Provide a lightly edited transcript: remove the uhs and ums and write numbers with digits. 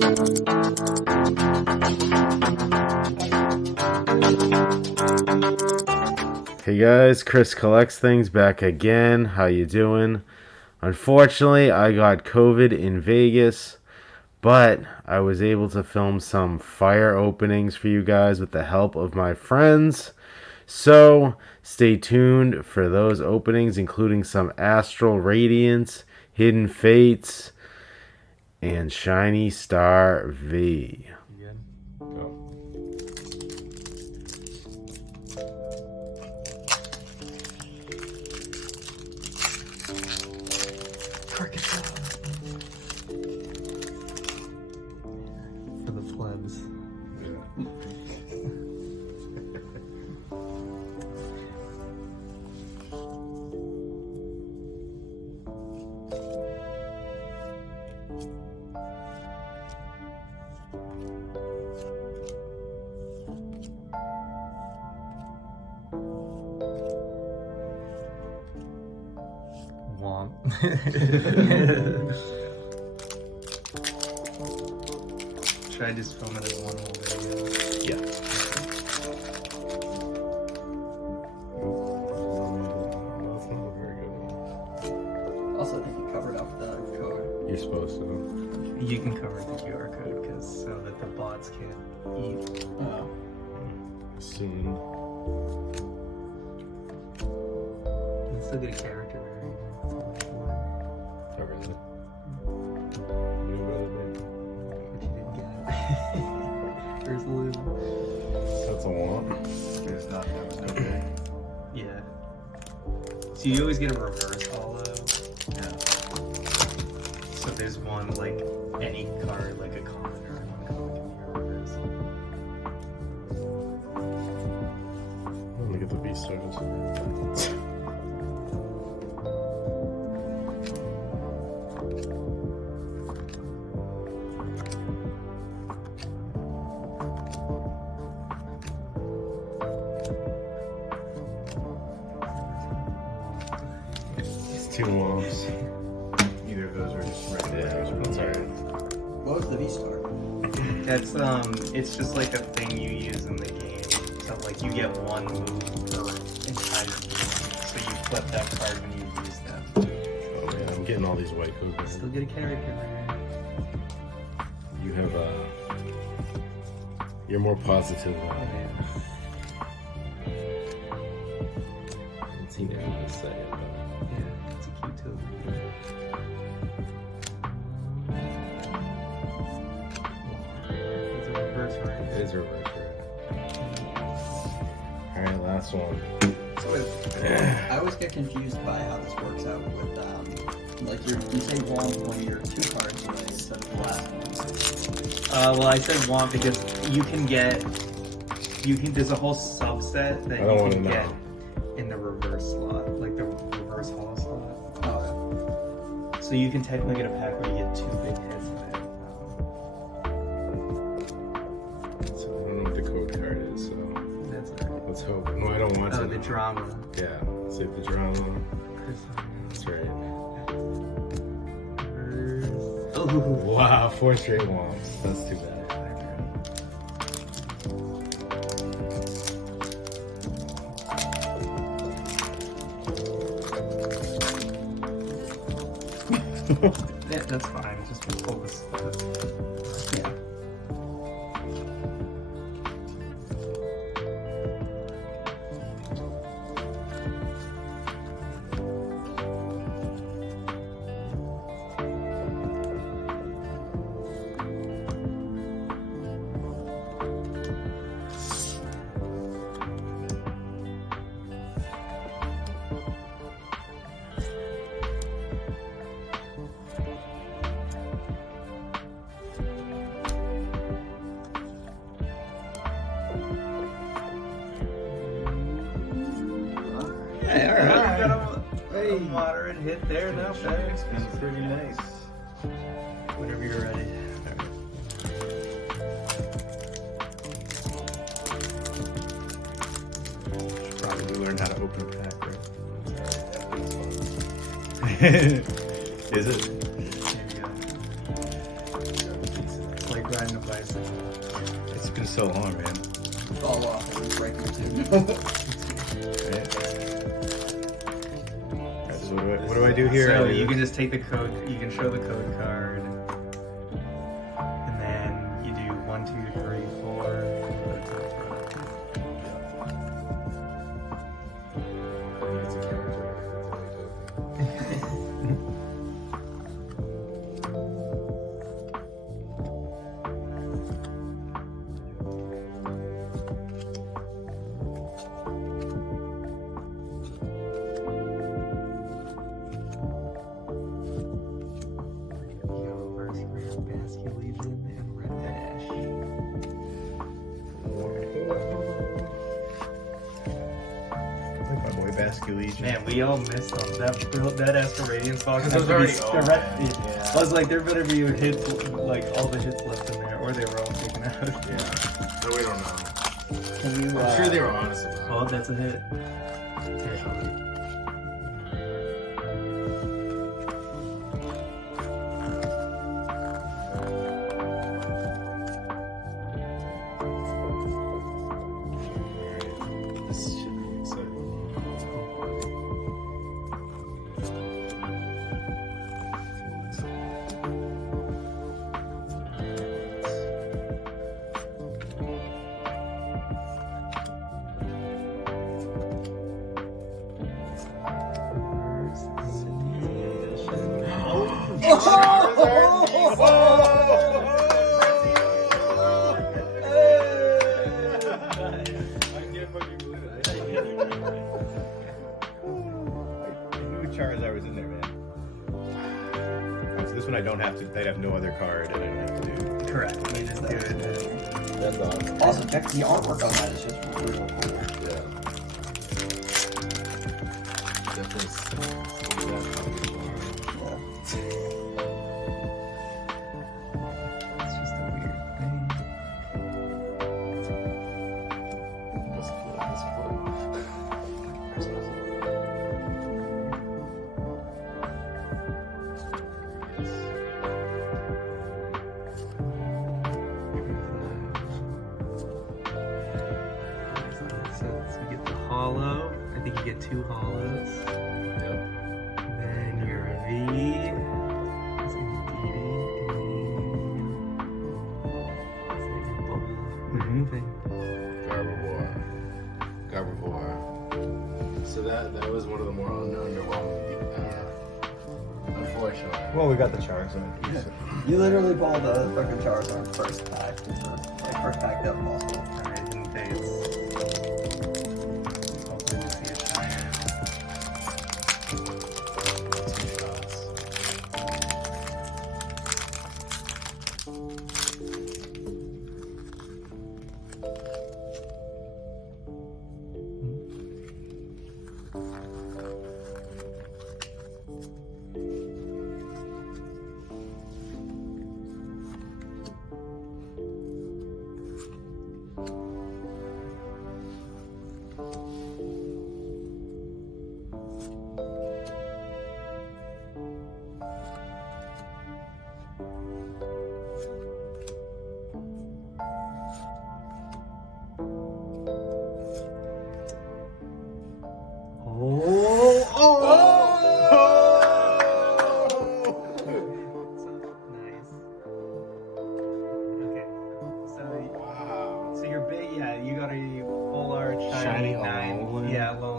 Hey guys, ChrisCollectsThings back again. How you doing? Unfortunately, I got COVID in Vegas, but I was able to film some fire openings for you guys with the help of my friends. So stay tuned for those openings, including some Astral Radiance, Hidden Fates, and Shiny Star V. Go. For the plebs. Womp. Should I just film it as one whole video? Yeah. That's not a very good one. Also, I think you covered up the code. You're supposed to. You can cover the QR code because so that the bots can't eat. Oh. Soon. You can still get a character variant. Oh, really? New weather, baby. But you didn't get it. There's Lou. That's a want. There's not. That was no good. Yeah. So you always get a reverse holo. Yeah. So there's one like any card, like a common or one common can be a reverse. Let me get the beast stars. It's two womps. Either of those are just regular. Yeah, that's alright. What was the V-Star? That's it's just like a thing you use in the game. So like you get one move per entire game. So you flip that card when you use them. Oh yeah, I'm getting all these white coupons. Still get a character there. You have you're more positive. Oh, yeah. I haven't seen anything to say it, but Yeah, it's a cute tool. It's a reverse, right? it is reverse, right? Alright, last one. So I always get confused by how this works out with like you say one when you're two cards away instead of the last one. Well, I said want because there's a whole subset that I don't you wanna can know. get in the reverse slot, like the reverse holo slot. Oh, So you can technically get a pack where you get two big hits in it. So I don't know what the code card is, so That's alright. let's hope. No, I don't want to. Oh, the drama. Yeah, save the drama. That's right. Oh, Wow, 4 straight womps. That's too bad. yeah, that's fine. Just pull this. yeah. Hey, all right. Got a moderate hit there. Not bad. That's pretty nice. Whenever you're ready. Should probably learn how to open a pack, right? Is it? There you go. It's like riding a bicycle. It's been so long, man. Fall off and break your tooth. Right? Alright, so what do I do here? So I do you this. can just take the code. You can show the code card, and then you do 1, 2, 3, 4. Put it to the front. It's a character. Yo, versus Basket Legion and Red Dash. Like my boy Basculegion. Man, we all missed them. That Astral Radiance box. Because had those to be already- direct- oh, man. I was like, there better be hits, like all the hits left in there, or they were all taken out. Yeah. No, we don't know. Can you, I'm sure they were honest about it. Oh, that's a hit. This should be exciting. Charizard was in there, man. So this one I don't have to. I'd have no other card, and I don't have to do. Correct. You just do it. That's awesome. Also, check the artwork on that. It's just real cool. Yeah. Definitely. Yeah. It's just a weird thing. Let's flip. Let's flip. So you get the hollow. I think you get 2 hollows. Yep. Then your V. Is it vide? Is that your bubble thing? Garbivore. So that was one of the more underwhelming. Unfortunately. Well, we got the Charizard. You literally pulled the fucking Charizard first pack. Like, first pack up possible. Alright, then phase. Hopefully we see a shiner. 2 shots. Nice. Okay. So Wow. so you're big, yeah, you got a full art shiny Shiny 9. all in. Yeah, well